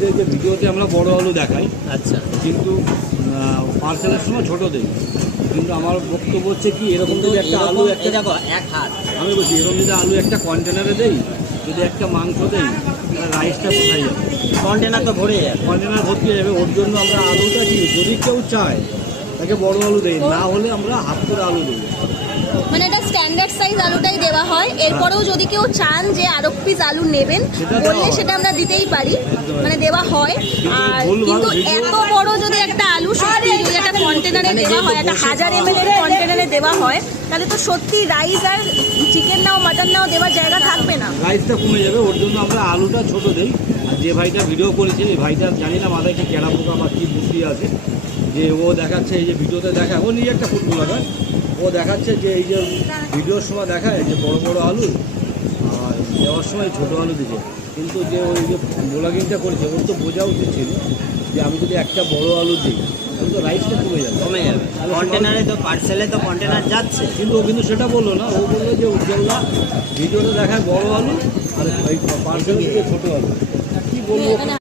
বলতে যে ভিডিওতে আমরা বড় আলু দেখাই, আচ্ছা, কিন্তু পার্সেলের সময় ছোটো দিই। কিন্তু আমার বক্তব্য হচ্ছে কি, এরকম যদি একটা আলু একটা দেখো এক হাত, আমি বলছি এরকম যদি আলু একটা কন্টেনারে দেই, যদি একটা মাংস দেই, তাহলে রাইসটা কোথায় যাবে? কন্টেনার তো ভরে যাবে। কন্টেনার ভর্তি হয়ে যাবে। ওর জন্য আমরা আলুটা কি, যদি কেউ চায় তাকে বড় আলু দেই, না হলে আমরা হাফ করে আলু দিই। মানে এটা স্ট্যান্ডার্ড সাইজ আলুটাই দেওয়া হয়। এরপরেও যদি কেউ চান যে আরো পিস আলু নেবেন বললে সেটা আমরা দিতেই পারি, মানে দেওয়া হয়। আর কিন্তু এত বড় যদি একটা আলু সত্যি যদি একটা কন্টেনারে দেওয়া হয়, একটা 1000 ml এর কন্টেনারে দেওয়া হয়, তাহলে তো সত্যি রাইস আর চিকেন নাও মাটন নাও দেওয়ার জায়গা থাকবে না, রাইসটা কমে যাবে। ওর জন্য আমরা আলুটা ছোট দেই। আর যে ভাইটা ভিডিও করেছে, এই ভাইটা জানি না মাথায় কি ক্যাড়া পোকা বা কী বুদ্ধি আছে, যে ও দেখাচ্ছে, এই যে ভিডিওতে দেখায়, ও নিজে একটা ফুটবলার, ও দেখাচ্ছে যে এই যে ভিডিওর সময় দেখায় যে বড় বড় আলু, আর দেওয়ার সময় ছোটো আলু দিচ্ছে। কিন্তু যে ওই যে ব্লগিংটা করেছে, ওর তো বোঝা উচিত ছিল যে আমি যদি একটা বড় আলু দিই তাহলে তো রাইসটা কমে যাবে। কন্টেনারে তো পার্সেলে তো কন্টেনার যাচ্ছে, কিন্তু ও কিন্তু সেটা বললো না। ও বললো যে উজ্জ্বলদা ভিডিওতে দেখায় বড় আলু আর পার্সেলে দিকে ছোটো আলু। কী বলবো?